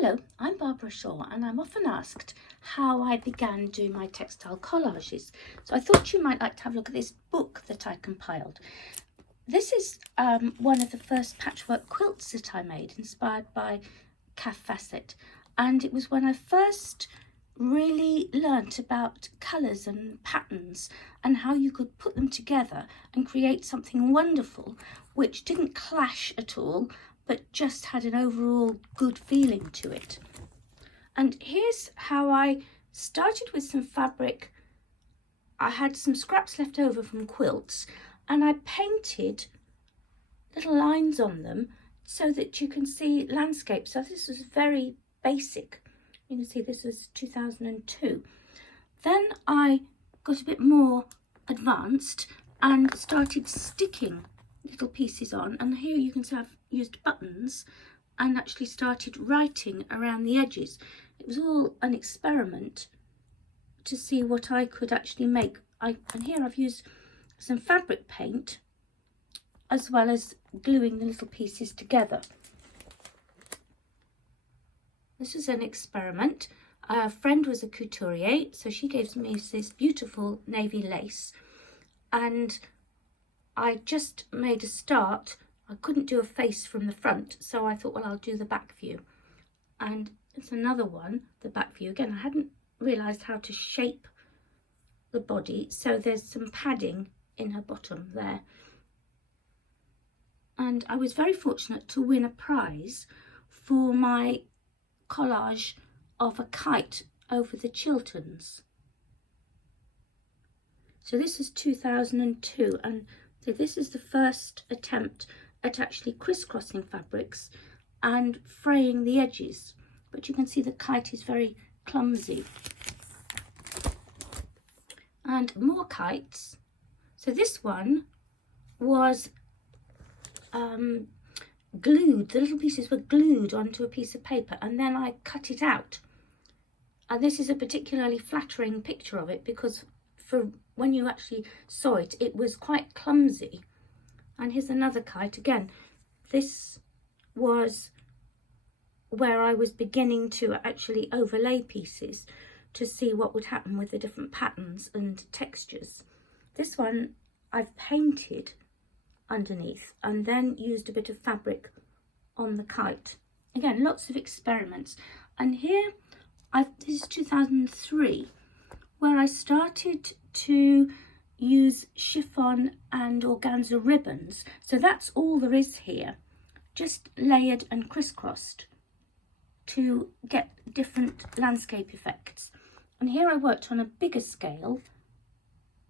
Hello, I'm Barbara Shaw and I'm often asked how I began doing my textile collages. So I thought you might like to have a look at this book that I compiled. This is one of the first patchwork quilts that I made, inspired by Calf Facet. And it was when I first really learnt about colours and patterns and how you could put them together and create something wonderful which didn't clash at all, but just had an overall good feeling to it. And here's how I started with some fabric. I had some scraps left over from quilts and I painted little lines on them so that you can see landscapes. So this was very basic. You can see this was 2002. Then I got a bit more advanced and started sticking little pieces on, and here you can see I've used buttons and actually started writing around the edges. It was all an experiment to see what I could actually make. And here I've used some fabric paint as well as gluing the little pieces together. This is an experiment. A friend was a couturier, so she gave me this beautiful navy lace, and I just made a start. I couldn't do a face from the front, so I thought, well, I'll do the back view. And it's another one, the back view. Again, I hadn't realised how to shape the body, so there's some padding in her bottom there. And I was very fortunate to win a prize for my collage of a kite over the Chilterns. So this is 2002, and so this is the first attempt at actually crisscrossing fabrics and fraying the edges. But you can see the kite is very clumsy. And more kites. So this one was glued. The little pieces were glued onto a piece of paper and then I cut it out. And this is a particularly flattering picture of it because for when you actually saw it, it was quite clumsy. And here's another kite again. This was where I was beginning to actually overlay pieces to see what would happen with the different patterns and textures. This one I've painted underneath and then used a bit of fabric on the kite. Again, lots of experiments. And here, this is 2003, where I started to use chiffon and organza ribbons. So that's all there is here, just layered and crisscrossed to get different landscape effects. And here I worked on a bigger scale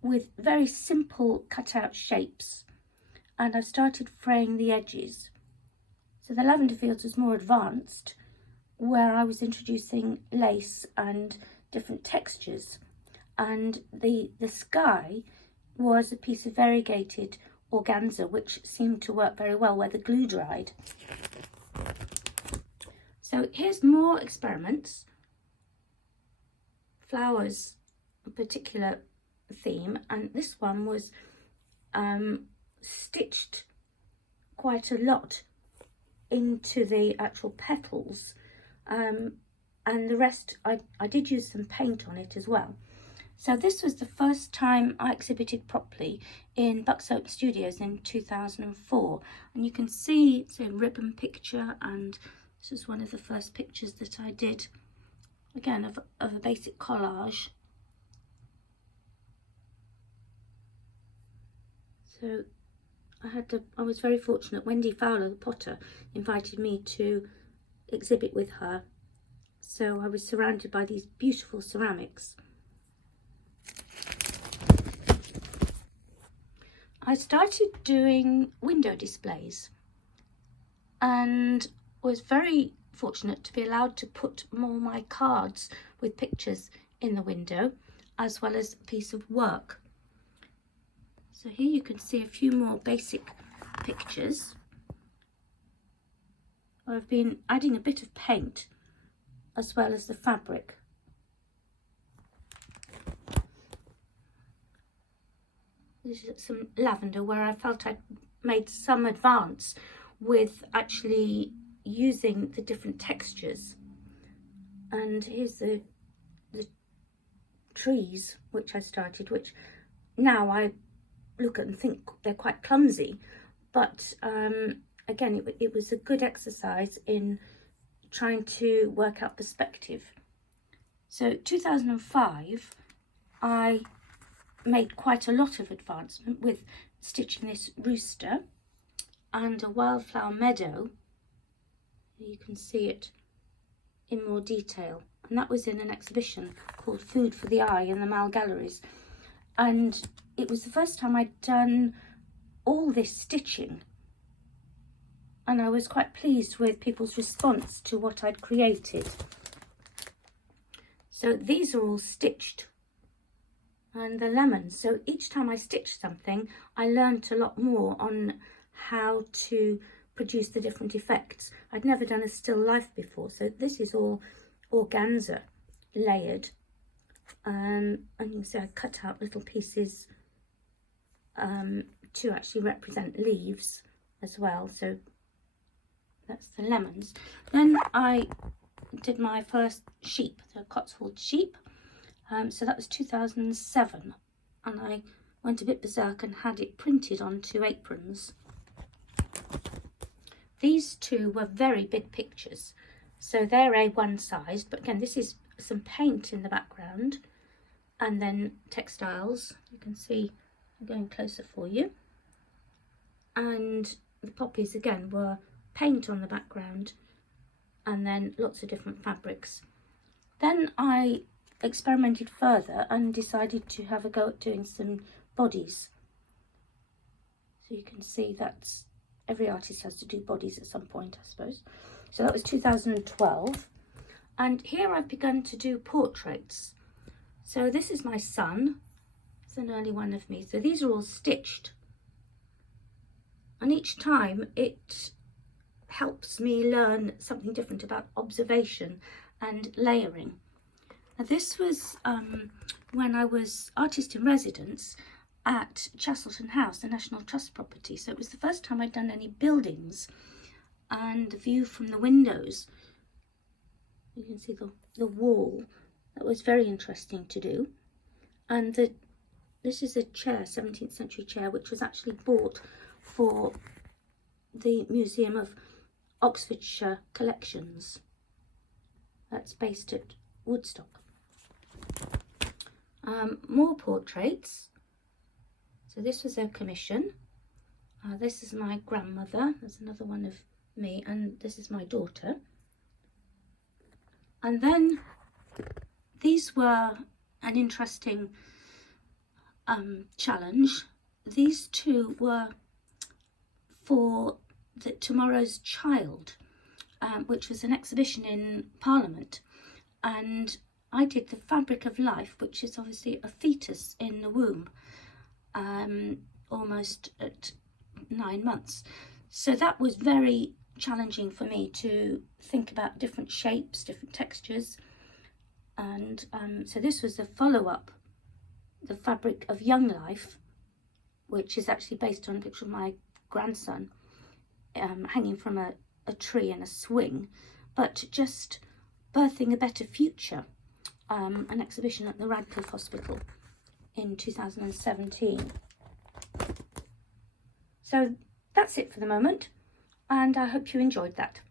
with very simple cutout shapes, and I've started fraying the edges. So the lavender fields was more advanced, where I was introducing lace and different textures. And the sky was a piece of variegated organza, which seemed to work very well where the glue dried. So here's more experiments. Flowers, a particular theme, and this one was stitched quite a lot into the actual petals, and the rest I did use some paint on it as well. So this was the first time I exhibited properly in Buxoak Studios in 2004, and you can see it's a ribbon picture, and this is one of the first pictures that I did, again of a basic collage. So I was very fortunate. Wendy Fowler, the potter, invited me to exhibit with her, so I was surrounded by these beautiful ceramics. I started doing window displays and was very fortunate to be allowed to put more of my cards with pictures in the window, as well as a piece of work. So here you can see a few more basic pictures. I've been adding a bit of paint as well as the fabric. This is some lavender where I felt I'd made some advance with actually using the different textures. And here's the trees which I started, which now I look at and think they're quite clumsy, but again, it was a good exercise in trying to work out perspective. So 2005, I made quite a lot of advancement with stitching this rooster and a wildflower meadow. You can see it in more detail, and that was in an exhibition called Food for the Eye in the Mall Galleries, and it was the first time I'd done all this stitching, and I was quite pleased with people's response to what I'd created. So these are all stitched, and the lemons, so each time I stitched something I learnt a lot more on how to produce the different effects. I'd never done a still life before, so this is all organza layered, and you can see I cut out little pieces to actually represent leaves as well. So that's the lemons. Then I did my first sheep, the Cotswold sheep. So that was 2007, and I went a bit berserk and had it printed onto aprons. These two were very big pictures, so they're A1 sized, but again, this is some paint in the background, and then textiles. You can see, I'm going closer for you, and the poppies again were paint on the background, and then lots of different fabrics. Then I experimented further and decided to have a go at doing some bodies. So you can see that's, every artist has to do bodies at some point, I suppose. So that was 2012, and here I've begun to do portraits. So this is my son, it's an early one of me. So these are all stitched, and each time it helps me learn something different about observation and layering. Now this was when I was artist in residence at Chastleton House, the National Trust property. So it was the first time I'd done any buildings, and the view from the windows. You can see the wall. That was very interesting to do. And this is a chair, 17th century chair, which was actually bought for the Museum of Oxfordshire Collections. That's based at Woodstock. More portraits. So this was a commission. This is my grandmother. There's another one of me, and this is my daughter. And then these were an interesting challenge. These two were for the Tomorrow's Child, which was an exhibition in Parliament, and I did the fabric of life, which is obviously a fetus in the womb, almost at 9 months. So that was very challenging for me to think about different shapes, different textures, and so this was the follow-up, the fabric of young life, which is actually based on a picture of my grandson hanging from a tree in a swing, but just birthing a better future, an exhibition at the Radcliffe Hospital in 2017. So that's it for the moment, and I hope you enjoyed that.